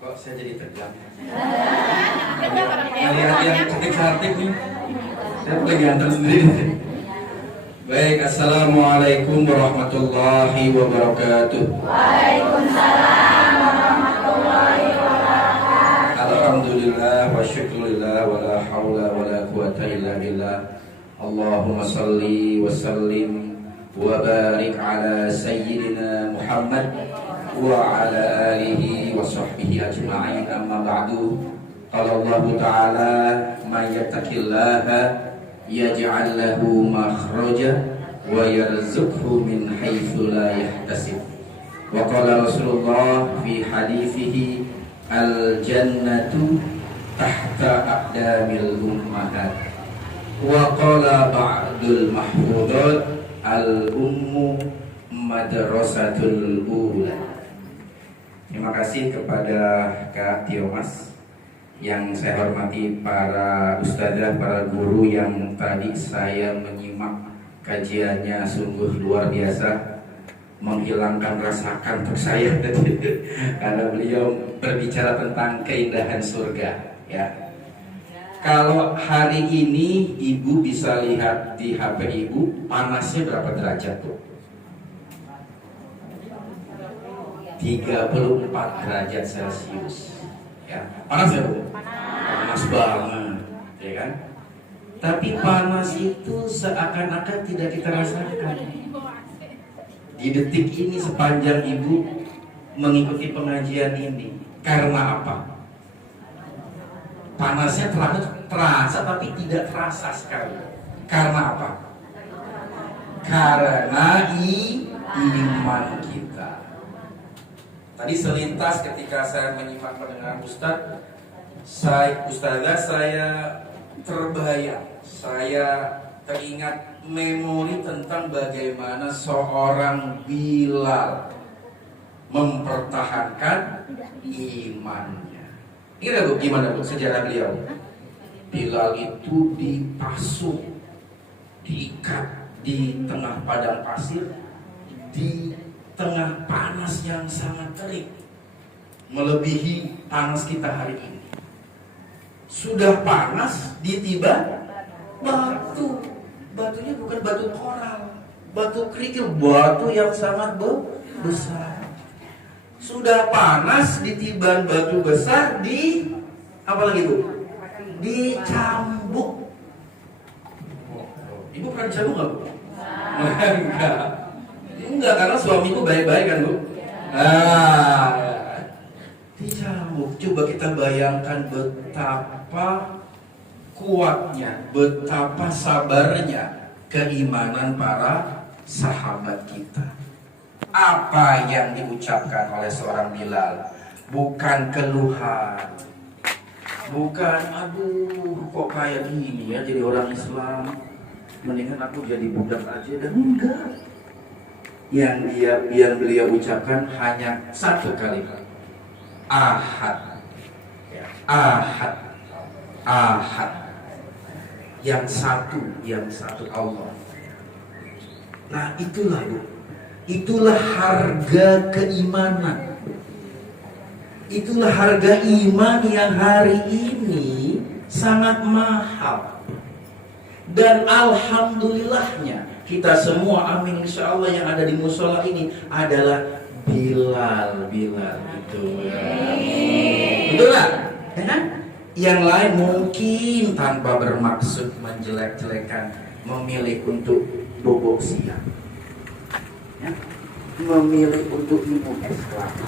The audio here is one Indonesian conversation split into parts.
Kok saya jadi tegang? Lihat yang cantik-cantik nih. Saya lagi antar sendiri. Baik, assalamualaikum warahmatullahi wabarakatuh. Waalaikumsalam warahmatullahi wabarakatuh. Alhamdulillah wa syukurillah wa la hawla wa la quwata illa billah. Allahumma salli wa sallim wa barik ala sayyidina Muhammad wa ala alihi wa sahbihi ajma'in, amma ba'du. Qala Allah ta'ala man yattaqillaha yaj'al lahu makhraja wa yarzuqhu min haitsu la yahtasib. Wa qala Rasulullah fi hadithihi al-jannatu tahta aqdamil ummahat. Wa qala ba'dul mahfudat al-ummu madrasatul ula. Terima kasih kepada Kak Tiomas, yang saya hormati para ustadzah, para guru yang tadi saya menyimak kajiannya sungguh luar biasa, menghilangkan rasa kantuk saya karena beliau berbicara tentang keindahan surga. Ya, kalau hari ini ibu bisa lihat di HP ibu, panasnya berapa derajat tuh? 34 derajat Celcius. Ya, panas ya Bu? Panas banget, ya kan? Tapi panas itu seakan-akan tidak kita rasakan. Di detik ini sepanjang ibu mengikuti pengajian ini, karena apa? Panasnya terasa tapi tidak terasa sekali. Karena apa? Karena iman kita. Tadi selintas ketika saya menyimak pendengaran ustazah, saya terbayang, saya teringat memori tentang bagaimana seorang Bilal mempertahankan imannya. Ingat Bu, gimana Bu sejarah beliau? Bilal itu dipasung, diikat di tengah padang pasir, di tengah panas yang sangat terik, melebihi panas kita hari ini. Sudah panas, ditiba batu. Batunya bukan batu koral, batu kerikil, batu yang sangat besar. Sudah panas, ditiban batu besar, apa lagi Bu? Dicambuk. Ibu pernah dicambuk nggak Bu? Enggak, karena suamiku baik-baik kan Bu. Dicambuk. Coba kita bayangkan betapa kuatnya, betapa sabarnya keimanan para sahabat kita. Apa yang diucapkan oleh seorang Bilal? Bukan keluhan, bukan aduh kok kayak gini ya jadi orang Islam, mendingan aku jadi budak aja, dan enggak. Yang beliau ucapkan hanya satu kalimat, ahad, ahad, ahad. Yang satu Allah. Nah itulah Bu, itulah harga keimanan, itulah harga iman yang hari ini sangat mahal. Dan alhamdulillahnya kita semua, amin insya Allah, yang ada di musola ini adalah Bilal itu. Betul nggak? Ya kan? Yang lain mungkin tanpa bermaksud menjelek-jelekan, memilih untuk bobok siang, ya? Memilih untuk minum es kelapa,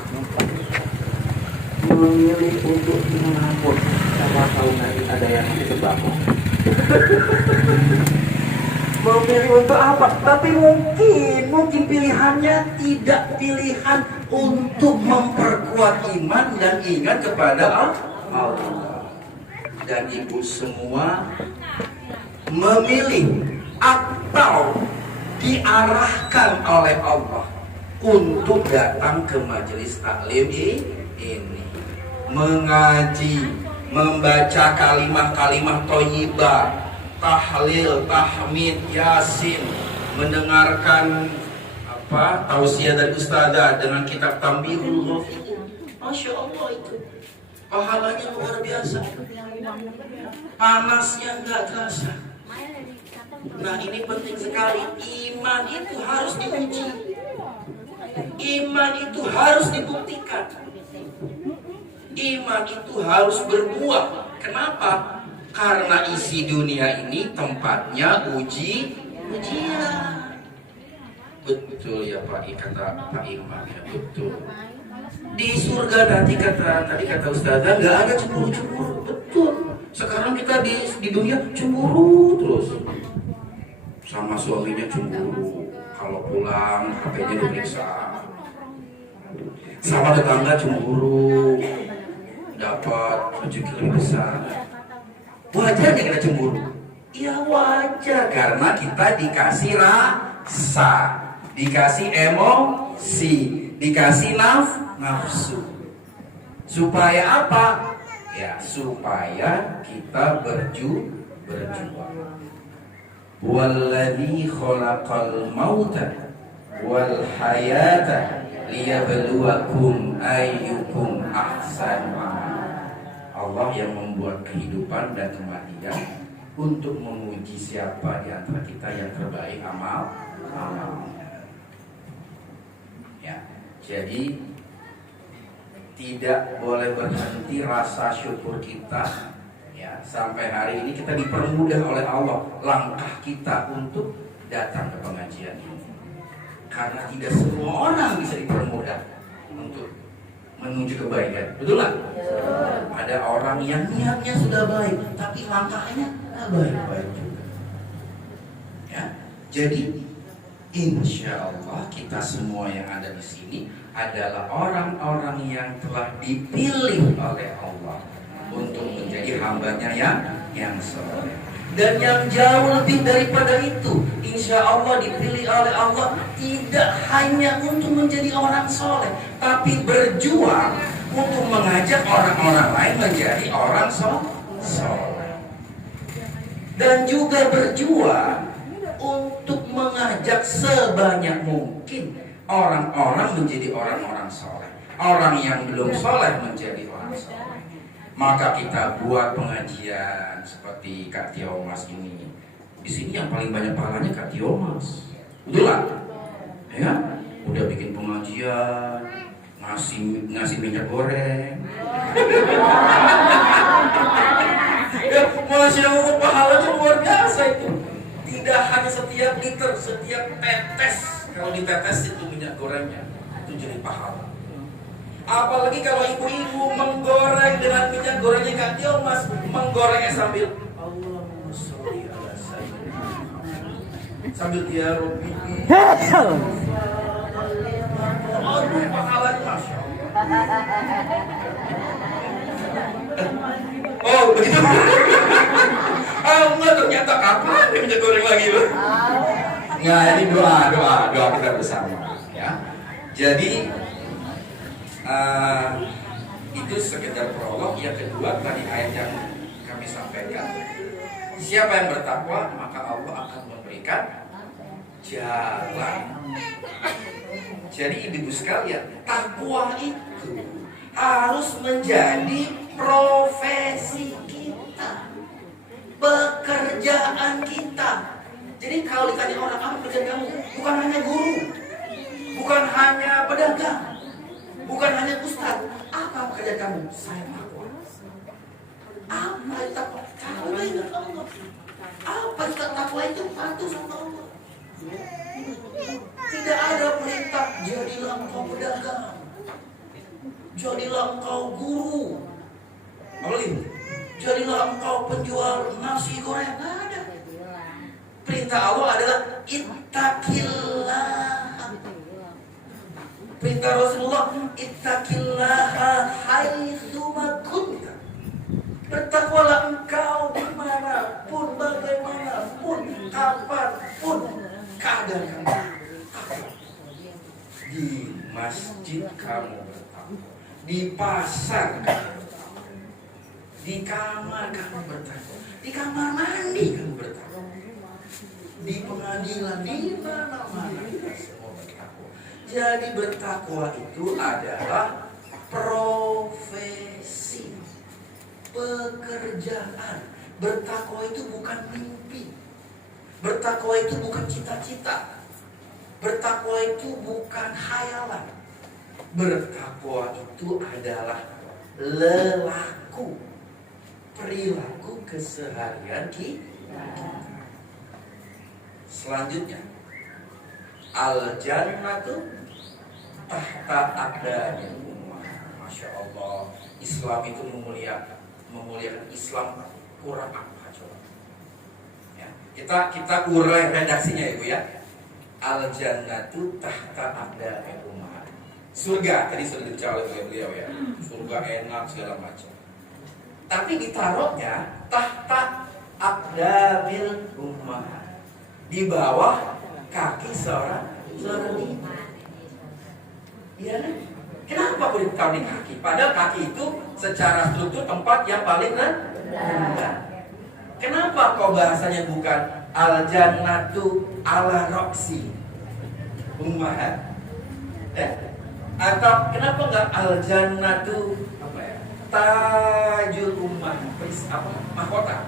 memilih untuk ngelamun. Sama tahu nanti ada yang tebak. Memilih untuk apa? Tapi mungkin pilihannya tidak pilihan untuk memperkuat iman dan ingat kepada Allah. Dan ibu semua memilih atau diarahkan oleh Allah untuk datang ke majelis taklim ini, mengaji, membaca kalimah-kalimah thayyibah, tahlil, tahmid, yasin, mendengarkan tausiah dari ustazah dengan kitab Tambihul Ghafirin. Masya Allah itu. Pahalanya luar biasa. Panasnya nggak terasa. Nah ini penting sekali. Iman itu harus diuji. Iman itu harus dibuktikan. Iman itu harus berbuah. Kenapa? Karena isi dunia ini tempatnya ujian. Betul ya Pak, kata Pak Imam ya, betul. Di surga nanti tadi kata Ustazah nggak ada cemburu. Betul. Sekarang kita di dunia cemburu terus. Sama suaminya cemburu. Kalau pulang HP-nya diperiksa. Sama tetangga cemburu. Dapat rezeki lebih besar. Wajar kita cemburu. Ya wajar karena kita dikasih rasa, dikasih emosi, dikasih nafsu. Supaya apa? Ya supaya kita berjuang. Walladzi khalaqal mauta wal hayata liyabluwakum ayyukum ahsanu amala. Allah yang membuat kehidupan dan kematian untuk menguji siapa di antara kita yang terbaik amalnya. Ya, jadi tidak boleh berhenti rasa syukur kita. Ya, sampai hari ini kita dipermudah oleh Allah langkah kita untuk datang ke pengajian ini. Karena tidak semua orang bisa dipermudah untuk menuju kebaikan. Betul nggak? Ada orang yang niatnya sudah baik, tapi langkahnya nggak baik juga. Ya, jadi insya Allah kita semua yang ada di sini adalah orang-orang yang telah dipilih oleh Allah untuk menjadi hambanya yang soleh. Dan yang jauh lebih daripada itu, insya Allah dipilih oleh Allah tidak hanya untuk menjadi orang soleh, tapi berjuang untuk mengajak orang-orang lain menjadi orang soleh. Dan juga berjuang untuk mengajak sebanyak mungkin orang-orang menjadi orang-orang soleh. Orang yang belum soleh menjadi orang soleh. Maka kita buat pengajian seperti Kak Tiomas ini. Di sini yang paling banyak pahalanya Kak Tiomas. Betul lah? Ya, udah bikin pengajian, ngasih minyak goreng. Ya, Masya Allah, pahalanya luar biasa itu. Tidak hanya setiap liter, setiap tetes. Kalau ditetes itu minyak gorengnya, itu jadi pahala. Apalagi kalau ibu-ibu menggoreng dengan minyak gorengnya Kak Tiomas, menggorengnya sambil Allahumma sholli ala sayyidina Muhammad, sambil ya Rabbi. Aduh, pahalanya Masya Allah. Oh begitu. Enggak, ternyata kapan minyak goreng lagi loh. Nggak, ini doa kita bersama ya. Jadi itu sekedar prolog. Yang kedua tadi ayat yang kami sampaikan, siapa yang bertakwa maka Allah akan memberikan jalan. Jadi ibu sekalian, takwa itu harus menjadi profesi kita, pekerjaan kita. Jadi kalau ditanya orang apa pekerjaan kamu, bukan hanya guru, bukan hanya pedagang, bukan hanya ustaz. Apa pekerjaan kamu? Saya takwa. Apa itu takwa? Takwa ingat Allah. Apa itu takwa? Itu patuh sama Allah. Tidak ada perintah jadilah engkau pedagang, jadilah engkau guru, apalagi jadilah engkau penjual nasi goreng. Tidak ada. Perintah Allah adalah ittaqillah. Perintah Rasulullah, ittaqillaha haitsu ma kunta. Bertakwalah engkau dimanapun, bagaimanapun, kapanpun keadaan kamu. Di masjid kamu bertakwa, di pasar kamu bertakwa, di kamar kamu bertakwa, di kamar mandi kamu bertakwa, di pengadilan, di mana-mana kita semua bertakwa. Jadi bertakwa itu adalah profesi, pekerjaan. Bertakwa itu bukan mimpi. Bertakwa itu bukan cita-cita. Bertakwa itu bukan khayalan. Bertakwa itu adalah lelaku, perilaku keseharian kita. Selanjutnya, al-jannatu tahta aqdamil ummah. Masya Allah, Islam itu memuliakan Islam kurang apa coba? Ya, kita urai redaksinya Ibu ya. Al-jannatu tahta aqdamil ummah. Surga tadi sudah dibicara oleh beliau ya. Surga enak segala macam. Tapi ditaruhnya tahta aqdamil ummah, di bawah kaki seorang ibu. Iya kan? Kenapa boleh ditaruh di kaki? Padahal kaki itu secara struktur tempat yang paling rendah. Kenapa kok bahasanya bukan al-jannatu ala roksi ummahat? Atau kenapa enggak al-jannatu tajul ummah, mahkota?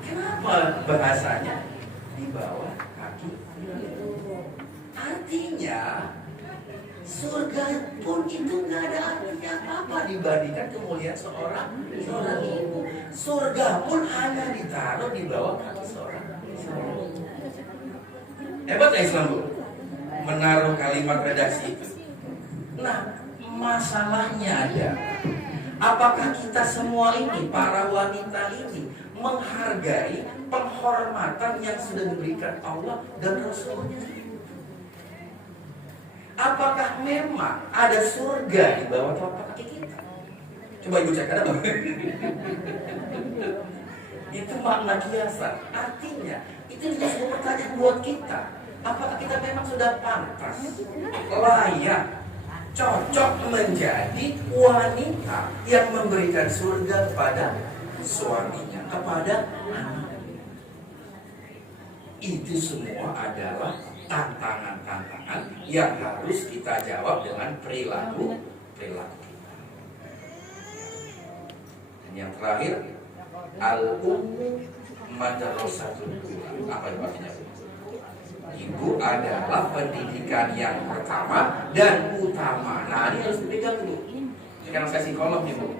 Kenapa bahasanya di bawah kaki? Artinya surga pun itu nggak ada artinya apa-apa dibandingkan kemuliaan seorang ibu. Surga pun hanya ditaruh di bawah kaki seorang. Hebat ya Islam Bu, menaruh kalimat redaksi itu. Nah, masalahnya ada, apakah kita semua ini, para wanita ini, menghargai penghormatan yang sudah diberikan Allah dan Rasulnya? Apakah memang ada surga di bawah telapak kaki kita? Coba Ibu cek, ada nggak? Itu makna kiasan. Artinya, itu juga sebuah pertanyaan buat kita. Apakah kita memang sudah pantas, layak, cocok menjadi wanita yang memberikan surga kepada suaminya, kepada anaknya? Itu semua adalah tantangan-tantangan yang harus kita jawab dengan perilaku kita. Dan yang terakhir, al-ummu madrasatul ula. Apa itu artinya? Ibu adalah pendidikan yang pertama dan utama. Nah, ini harus dipegang dulu. Sekarang saya psikolog nih Bu.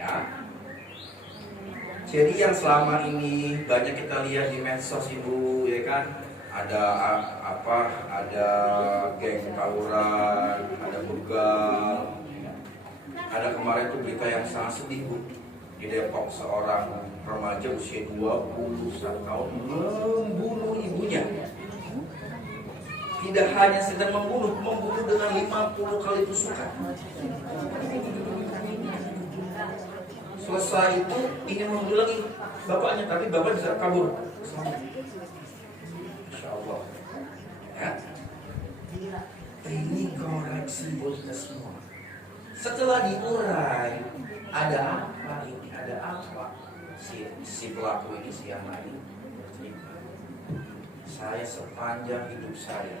Ya. Jadi yang selama ini banyak kita lihat di medsos Ibu, ya kan? Ada geng tawuran, ada begal. Ada kemarin tuh berita yang sangat sedih Bu. Di Depok seorang remaja usia 21 tahun membunuh ibunya. Tidak hanya sedang membunuh dengan 50 kali tusukan. Selesai itu ingin membunuh lagi bapaknya, tapi bapak bisa kabur. Insya Allah. Ya. Ini koreksi buat kita semua. Setelah diurai, ada apa ini? Ada apa? Si pelaku ini, si anak ini bercerita. Saya sepanjang hidup saya,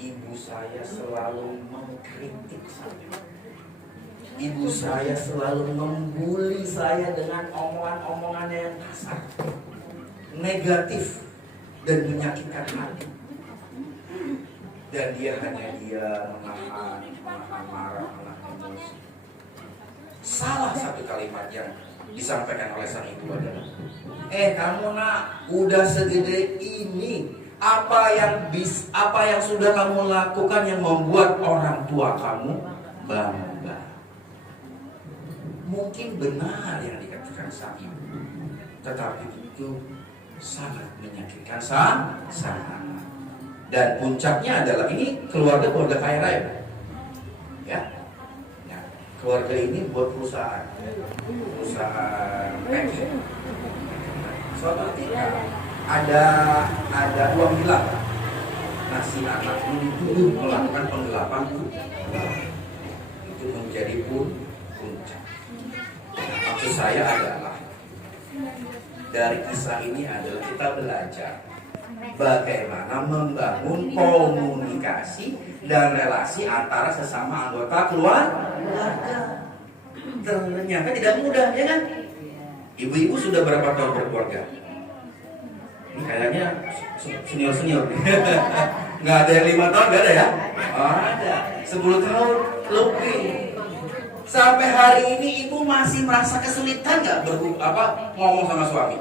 ibu saya selalu mengkritik saya. Ibu saya selalu membuli saya dengan omongan-omongan yang kasar, negatif, dan menyakitkan hati. Dan dia hanya menahan marah, menahan emosi. Salah satu kalimat yang disampaikan oleh sang ibu adalah, kamu nak, udah segede ini, apa yang sudah kamu lakukan yang membuat orang tua kamu bangga? Mungkin benar yang dikatakan sang ibu, tetapi itu sangat menyakitkan sang anak. Dan puncaknya adalah ini keluarga kaya raya, ya. Nah, keluarga ini buat perusahaan packing. Suatu ketika ada uang hilang. Nah, si anak ini dituduh melakukan penggelapan itu menjadi puncak. Maksud saya adalah dari kisah ini adalah kita belajar bagaimana membangun komunikasi dan relasi antara sesama anggota keluarga. Ternyata tidak mudah, ya kan? Ibu-ibu sudah berapa tahun berkeluarga? Ini kayaknya senior-senior. Nggak ada yang 5 tahun, nggak ada ya? Oh, ada. 10 tahun lebih. Sampai hari ini ibu masih merasa kesulitan nggak ngomong sama suami?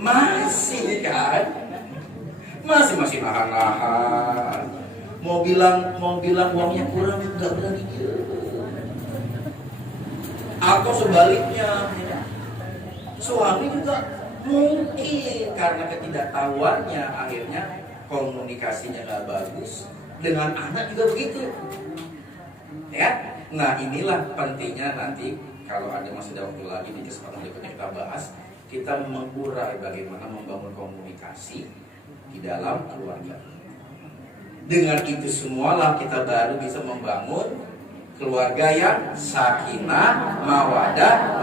Masih kan? Masih nahan-nahan. Mau bilang uangnya kurang nggak berani. Atau sebaliknya, suami juga mungkin karena ketidaktahuannya akhirnya komunikasinya nggak bagus, dengan anak juga begitu, ya. Nah, inilah pentingnya nanti kalau ada masih ada waktu lagi di kesempatan berikutnya kita bahas, kita mengurai bagaimana membangun komunikasi di dalam keluarga. Dengan itu semualah kita baru bisa membangun keluarga yang sakinah, mawadah,